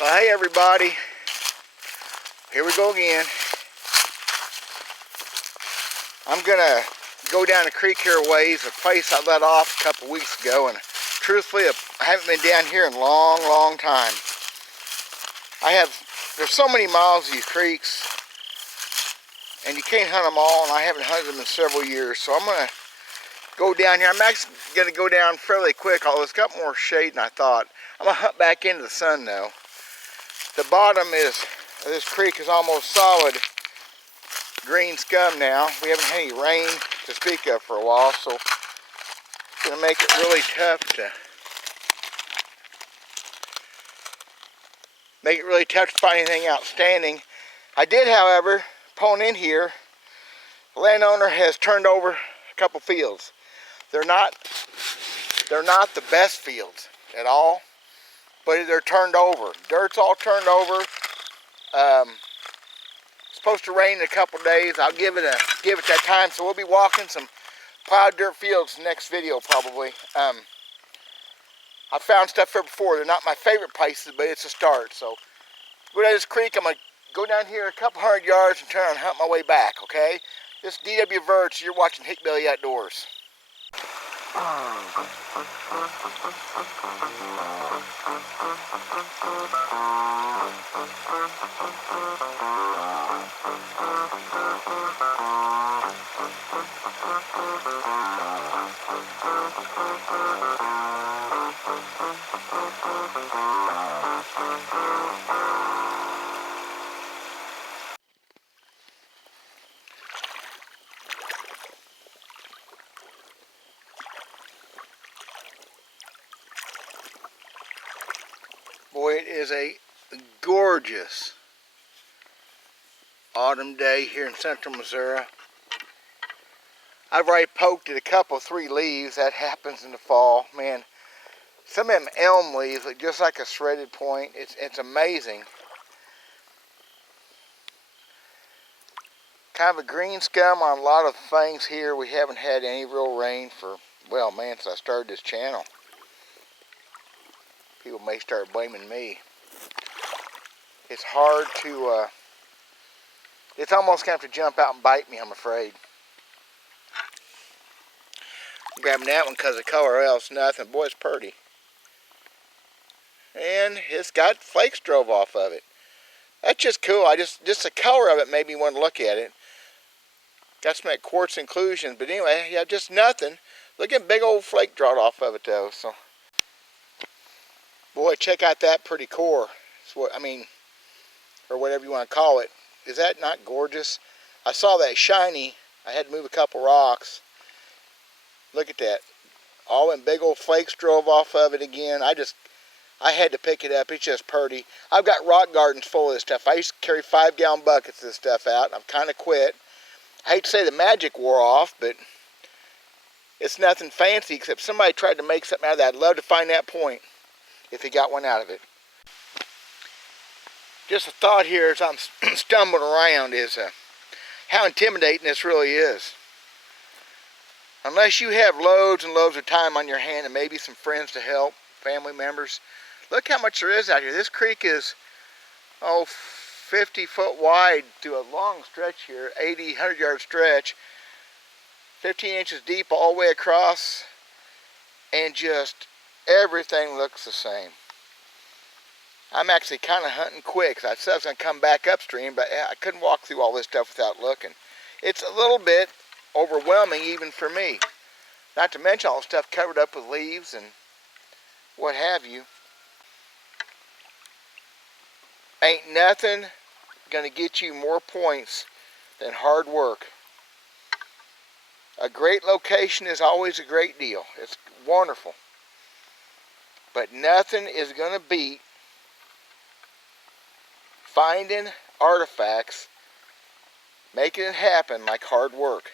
Well, hey everybody, here we go again. I'm gonna go down the creek here a ways, a place I let off a couple weeks ago, and truthfully I haven't been down here in a long time. There's so many miles of these creeks and you can't hunt them all, and I haven't hunted them in several years, so I'm gonna go down here. I'm actually gonna go down fairly quick, although it's got more shade than I thought. I'm gonna hunt back into the sun though. The bottom of this creek is almost solid green scum now. We haven't had any rain to speak of for a while, so it's going to make it really tough to find anything outstanding. I did, however, pulling in here, the landowner has turned over a couple fields. They're not the best fields at all, but they're turned over. Dirt's all turned over. Supposed to rain in a couple days. I'll give it that time, so we'll be walking some plowed dirt fields next video probably. I've found stuff here before. They're not my favorite places, but it's a start. So go down this creek. I'm gonna go down here a couple hundred yards and turn and hunt my way back. Okay? This is DW Verts. You're watching Hickbilly Outdoors. Boy, it is a gorgeous autumn day here in central Missouri. I've already poked at a couple, 3 leaves. That happens in the fall. Man, some of them elm leaves look just like a shredded point. It's amazing. Kind of a green scum on a lot of things here. We haven't had any real rain for, well, man, since I started this channel. People may start blaming me. It's hard to, it's almost going to have to jump out and bite me, I'm afraid. I'm grabbing that one because of color, else nothing. Boy, it's pretty. And it's got flakes drove off of it. That's just cool. Just the color of it made me want to look at it. Got some of that quartz inclusion, but anyway, yeah, just nothing. Look at big old flake drawed off of it though, so. Boy, check out that pretty core. It's what, I mean, or whatever you want to call it. Is that not gorgeous? I saw that shiny. I had to move a couple rocks. Look at that. All them big old flakes drove off of it again. I had to pick it up. It's just pretty. I've got rock gardens full of this stuff. I used to carry 5-gallon buckets of this stuff out. I've kind of quit. I hate to say the magic wore off, but it's nothing fancy except somebody tried to make something out of that. I'd love to find that point if he got one out of it. Just a thought here as I'm stumbling around is how intimidating this really is. Unless you have loads and loads of time on your hand and maybe some friends to help, family members. Look how much there is out here. This creek is, 50 foot wide through a long stretch here, 80, 100-yard stretch. 15 inches deep all the way across, and just everything looks the same. I'm actually kind of hunting quick. I said I was going to come back upstream, but I couldn't walk through all this stuff without looking. It's a little bit overwhelming even for me. Not to mention all the stuff covered up with leaves and what have you. Ain't nothing going to get you more points than hard work. A great location is always a great deal. It's wonderful. But nothing is going to beat finding artifacts, making it happen like hard work.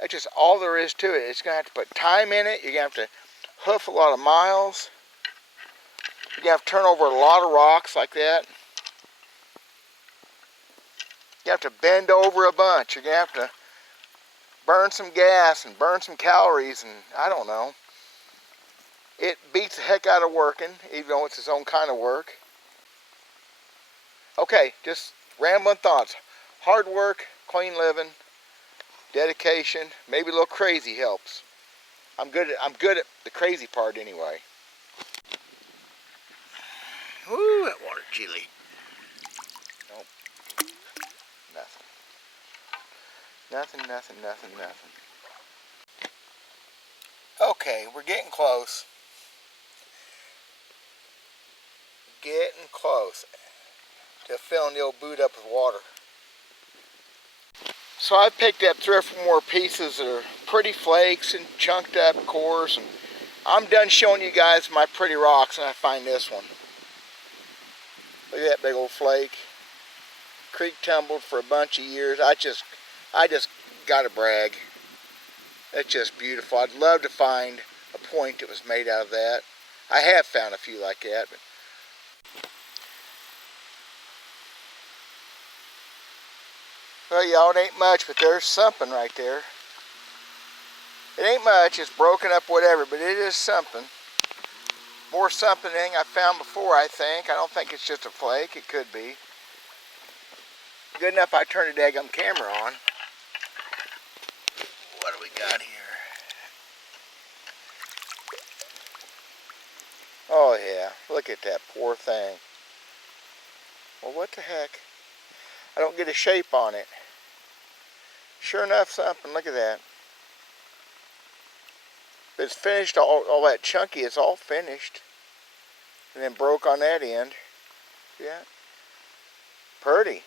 That's just all there is to it. It's going to have to put time in it. You're going to have to hoof a lot of miles. You're going to have to turn over a lot of rocks like that. You have to bend over a bunch. You're going to have to burn some gas and burn some calories, and I don't know. It beats the heck out of working, even though it's its own kind of work. Okay, just rambling thoughts. Hard work, clean living, dedication, maybe a little crazy helps. I'm good at the crazy part anyway. Ooh, that water chilly. Nope. Nothing. Nothing. Okay, we're getting close. Getting close to filling the old boot up with water. So I picked up 3 or 4 more pieces that are pretty flakes and chunked up cores, and I'm done showing you guys my pretty rocks, and I find this one. Look at that big old flake. Creek tumbled for a bunch of years. I just gotta brag. It's just beautiful. I'd love to find a point that was made out of that. I have found a few like that, but well, y'all, it ain't much, but there's something right there. It ain't much, it's broken up, whatever, but it is something. More something than I found before, I think. I don't think it's just a flake. It could be. Good enough I turned the daggum camera on. What do we got here? Oh yeah, look at that poor thing. Well, what the heck? I don't get a shape on it. Sure enough, something. Look at that. It's finished, all that chunky, it's all finished. And then broke on that end. Yeah. Pretty.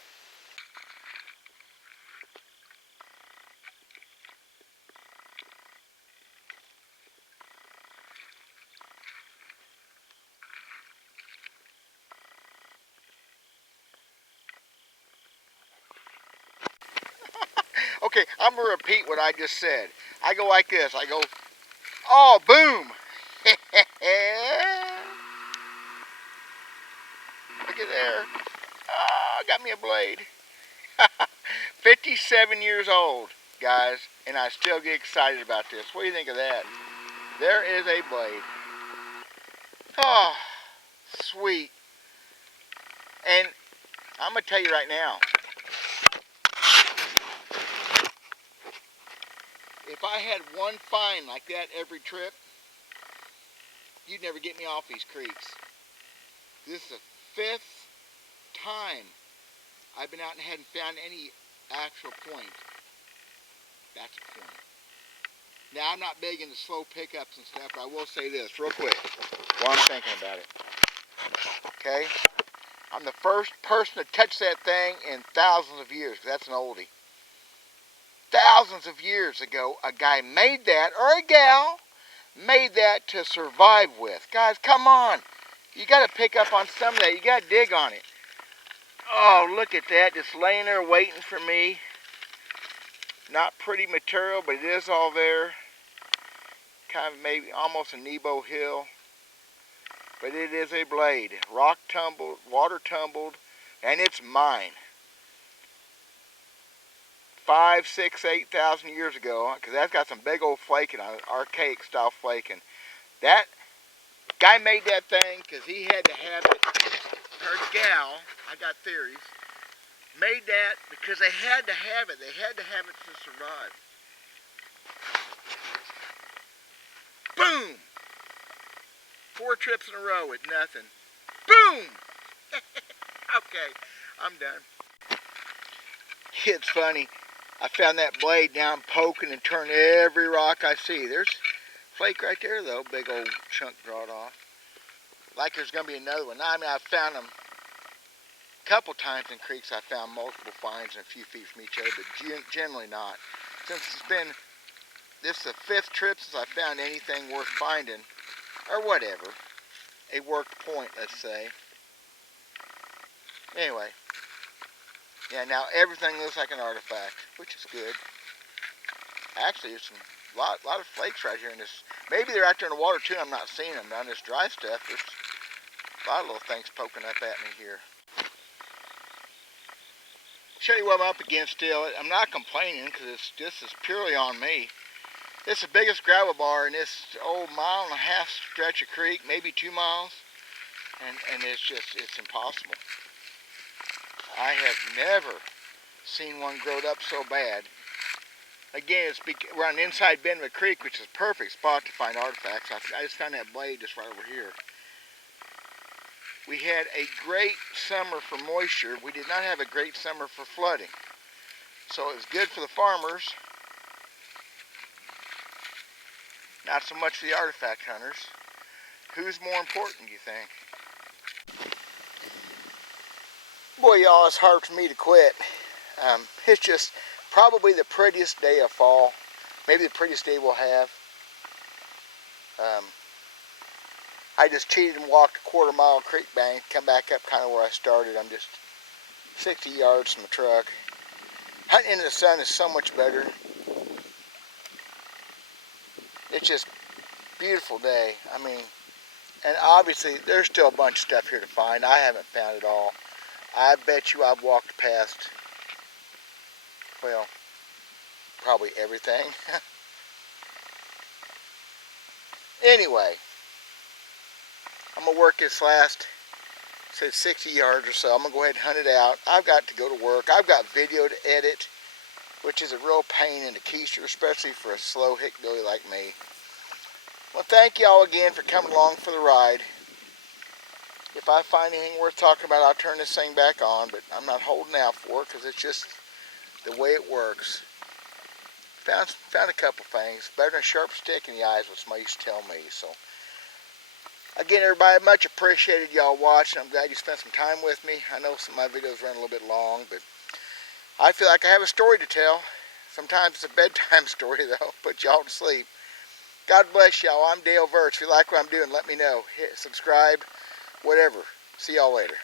Okay, I'm going to repeat what I just said. I go like this. I go, oh, boom. Look at there. Oh, got me a blade. 57 years old, guys, and I still get excited about this. What do you think of that? There is a blade. Oh, sweet. And I'm going to tell you right now, if I had one find like that every trip, you'd never get me off these creeks. This is the 5th time I've been out and hadn't found any actual point. That's a point. Now, I'm not big into slow pickups and stuff, but I will say this real quick while I'm thinking about it. Okay? I'm the first person to touch that thing in thousands of years, because that's an oldie. Thousands of years ago, a guy made that, or a gal, made that to survive with. Guys, come on. You got to pick up on some of that. You got to dig on it. Oh, look at that. Just laying there waiting for me. Not pretty material, but it is all there. Kind of maybe almost a Nebo hill. But it is a blade. Rock tumbled, water tumbled, and it's mine. 5, 6, 8,000 years ago, because that's got some big old flaking on it, archaic style flaking. That guy made that thing because he had to have it. Her gal, I got theories, made that because they had to have it. They had to have it to survive. Boom! 4 trips in a row with nothing. Boom! Okay, I'm done. It's funny. I found that blade, now I'm poking and turning every rock I see. There's flake right there though, big old chunk drawed off. Like there's going to be another one. I mean, I've found them a couple times in creeks. I found multiple finds and a few feet from each other, but generally not. Since this is the 5th trip since I found anything worth finding, or whatever, a worked point, let's say. Anyway, yeah, now everything looks like an artifact, which is good. Actually, there's a lot of flakes right here in this. Maybe they're out there in the water too. I'm not seeing them. On this dry stuff, there's a lot of little things poking up at me here. Show you what I'm up against still. I'm not complaining because this is purely on me. This is the biggest gravel bar in this old 1.5 mile stretch of creek, maybe 2 miles, and it's impossible. I have never seen one growed up so bad. Again, we're on the inside bend of a creek, which is a perfect spot to find artifacts. I just found that blade just right over here. We had a great summer for moisture. We did not have a great summer for flooding. So it was good for the farmers, not so much for the artifact hunters. Who's more important, you think? Boy, y'all, it's hard for me to quit. It's just probably the prettiest day of fall. Maybe the prettiest day we'll have. I just cheated and walked a quarter-mile creek bank, come back up kind of where I started. I'm just 60 yards from the truck. Hunting in the sun is so much better. It's just a beautiful day. I mean, and obviously there's still a bunch of stuff here to find. I haven't found it all. I bet you I've walked past, well, probably everything. Anyway, I'm going to work this last, say 60 yards or so. I'm going to go ahead and hunt it out. I've got to go to work. I've got video to edit, which is a real pain in the keister, especially for a slow hickory like me. Well, thank y'all again for coming along for the ride. If I find anything worth talking about, I'll turn this thing back on, but I'm not holding out for it because it's just the way it works. Found a couple things. Better than a sharp stick in the eyes, what somebody used to tell me. So, again, everybody, much appreciated y'all watching. I'm glad you spent some time with me. I know some of my videos run a little bit long, but I feel like I have a story to tell. Sometimes it's a bedtime story, though. Put y'all to sleep. God bless y'all. I'm Dale Verts. If you like what I'm doing, let me know. Hit subscribe, whatever. See y'all later.